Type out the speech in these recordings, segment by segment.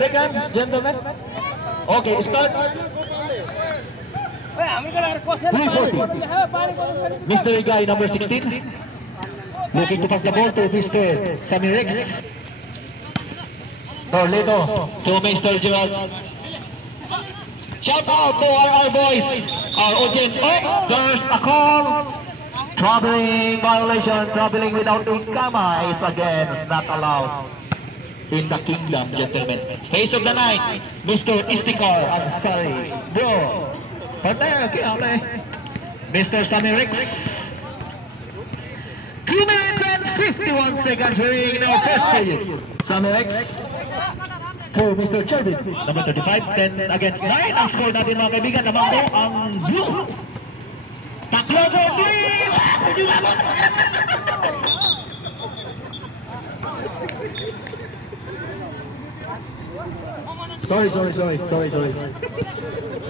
seconds, gentlemen. Okay, start. 340. Mr. Igay, number 16. Looking to pass the ball to Mr. Samirex. Torledo to Mr. Gerald. Shout out to our boys, our audience. Oh, there's a call. Traveling violation, traveling without ikama is against, not allowed in the kingdom, gentlemen. Face of the night, Mr. Istikar Ansari. Bro, partner, okay. Mr. Samirex. 2 minutes and 51 seconds remaining in our first period. Samirex to Mr. Chervin, number 35, 10 against 9. Ang score natin mga kaibigan, naman po ang blue. Taklo po, please!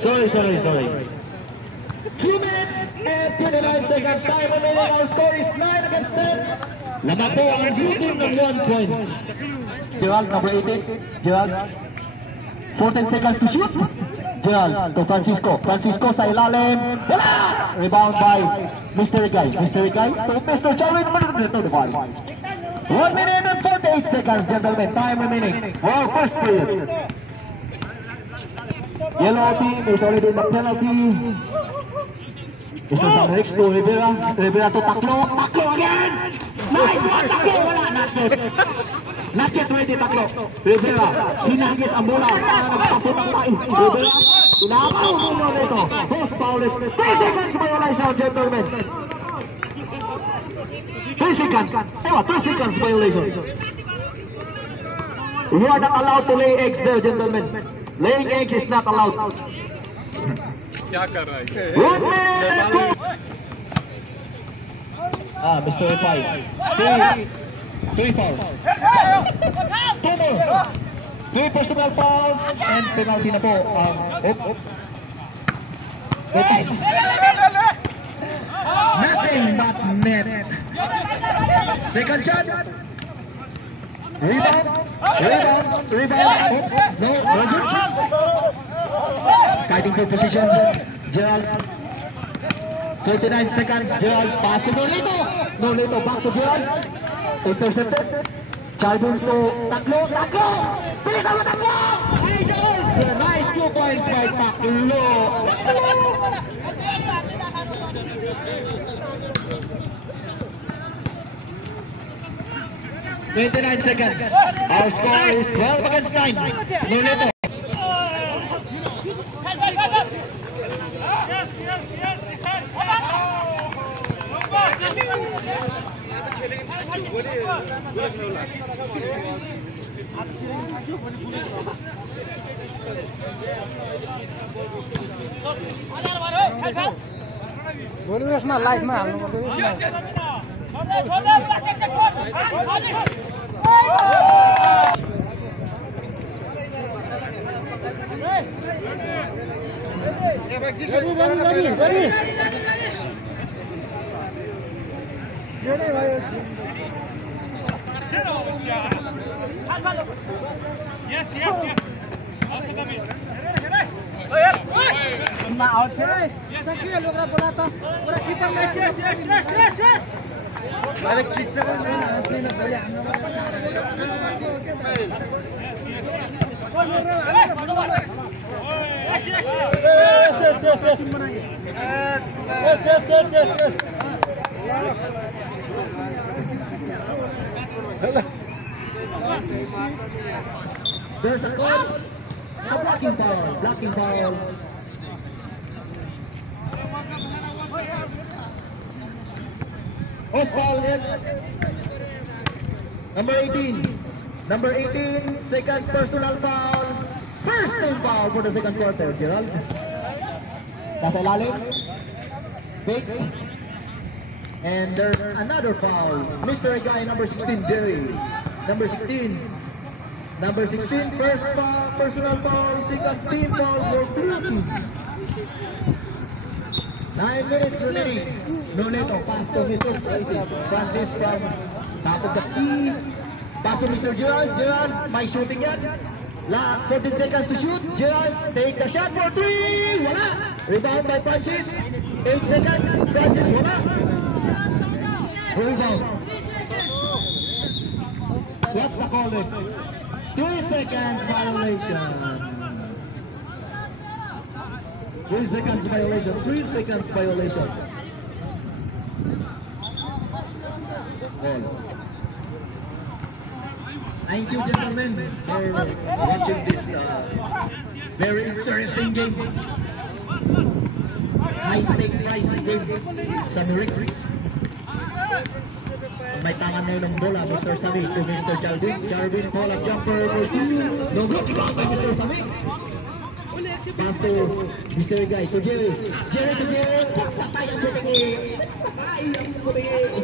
Sorry. 2 minutes and 29 seconds. Time remaining. Our score is 9 against 10. Laman po ang blue team ng 1 point. Gerald, number 18. Gerald. 14 seconds to shoot. Gerald to Francisco. Francisco sa ilalim. Wala! Rebound by Mr. Igay. Mr. Igay to Mr. Chowin. 1 minute and 48 seconds, gentlemen. Time remaining. Our first period. Yellow team is already in the penalty. Mr. Samirex to Rivera. Rivera to Taklo. Taklo again! Nice one! Taklo! Wala! Not yet ready, Taklo. Rivera. Hinagis ang bola. Para nagpaputang tayo. Rivera. Sinamaw muna nito. Post foul. 3 seconds violation, gentlemen. 3 seconds. 3 seconds violation. You are not allowed to lay eggs there, gentlemen. Laying eggs is not allowed. क्या कर रहा है? 1 minute and 2. Mr. Epay. 3 fouls. 2 more. 3 personal fouls and penalty na po. Nothing but net. Second shot. Rebound. Oops. No good. Fighting for position. Gerald. 39 seconds. Gerald pass to Nolito. Nolito back to Gerald. Intercepted. Charbon to Taklo. Bilisan mo Taklo! Nice 2 points by Taklo. 29 seconds. Our score is 12 against 9. Nolito. यसमा लाइभमा हाल्नु पर्दैन out here. Sakriya logra bola ta. Pura keeper में अरे किचन में आपने ना बड़े आने वाला yes. There's a call. A blocking foul. Osval, number 18, second personal foul. First team foul for the second quarter, Gerald. Nasa ilalim. Fake. And there's another foul. Mr. Igay, number 16, Jerry. Number 16, first foul, personal foul, second team foul for blue team. 9 minutes remaining. Nolito, pass to Mr. Francis from top of the key. Pass to Mr. Gerald. Gerald, may shooting yan. 14 seconds to shoot. Gerald, take the shot for 3. Wala. Rebound by Francis. 8 seconds. Francis, wala. Rebound. What's the call then? 3 seconds violation. 3 seconds violation. 3 seconds violation. Ball. Thank you, gentlemen, for watching this very interesting game. High-stake prize game sa Murix. May tangan ngayon ng bola, Mr. Sami to Mr. Jarvin. Jarvin, call up jumper for 2. No good, rebound by Mr. Sami. Pass to Mr. Guy, to Jerry. Jerry to Jerry. Patay ang putingi. Patay ang putingi.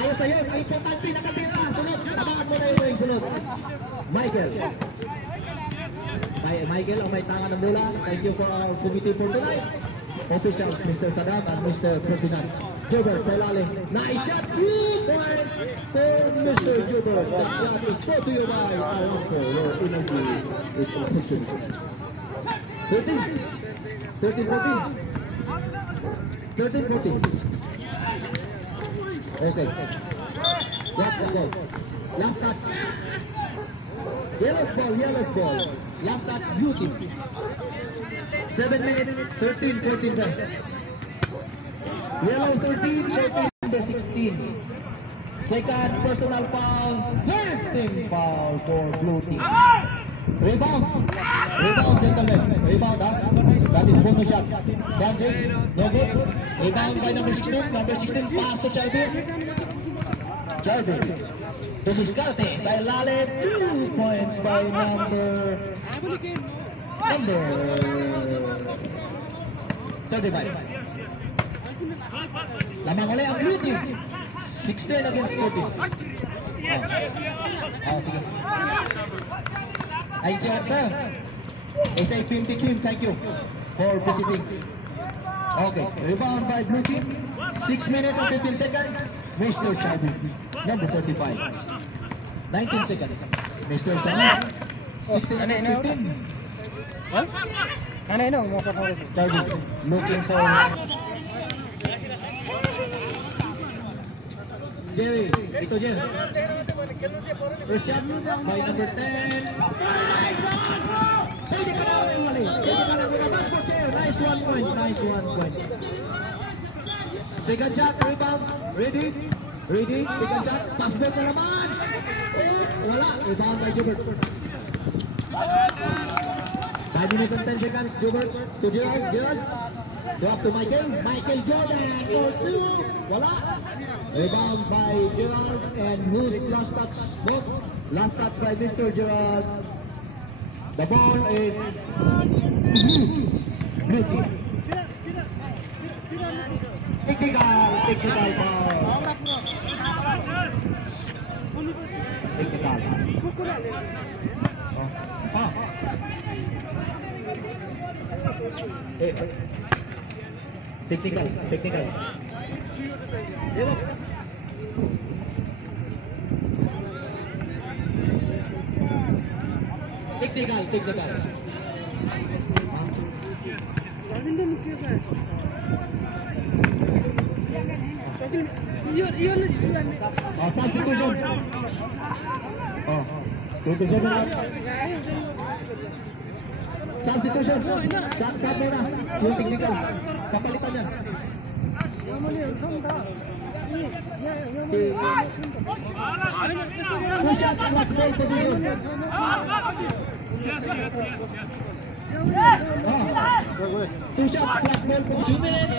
Ayos na yun. Ang importante nakatira. Sunod. Tabangan mo na yung sunod. Michael. Michael ang may tangan ng bola. Thank you for our committee for tonight. Officials, Mr. Saddam and Mr. Ferdinand. Jobert sa ilalim. Nice shot. 2 points for Mr. Jobert. That shot is brought to you by Aramco. Your energy is opportunity. 13-14. 13-14. Okay. That's the goal. Last touch. Yellow's ball. Last touch, blue team. 7 minutes, 13-14 seconds. Yellow 13, 14, number 16. Second personal foul, 13 foul for blue team. Rebound, gentlemen. Rebound, huh? That is bonus shot. Francis, no good. Rebound by number 16. Number 16, pass to Jarvin. Jarvin. To Muscarte, sa ilalim, 2 points by number 35. Lamang ulit ang blue team. 16 against 14. Sige. Thank you, sir. SA50 team, thank you for visiting. Okay, rebound by blue team. 6 minutes and 15 seconds. Mr. Chadu, number 35. 19 seconds. Mr. Chadu, 16 and 15. What? Ano? Chadu, looking for... Jerry, ito Jerry. First shot by number 10. Pwede ka lang mali. Nice 1 point. Second shot, rebound. Ready? Second shot, pass back na naman. Wala, rebound by Jobert. 5 minutes and 10 seconds, Jobert to Gerald. Go up to Michael Jordan for 2. Wala. Rebound by Gerald, and who's last touch? Boss? Last touch by Mr. Gerald. The ball is blue team. Technical foul. Technical. Technical. Technical. Substitution. Substitution. Sab muna. Yung technical. Kapalitan yan. Two shots plus ball position. Two shots plus ball position. 2 minutes.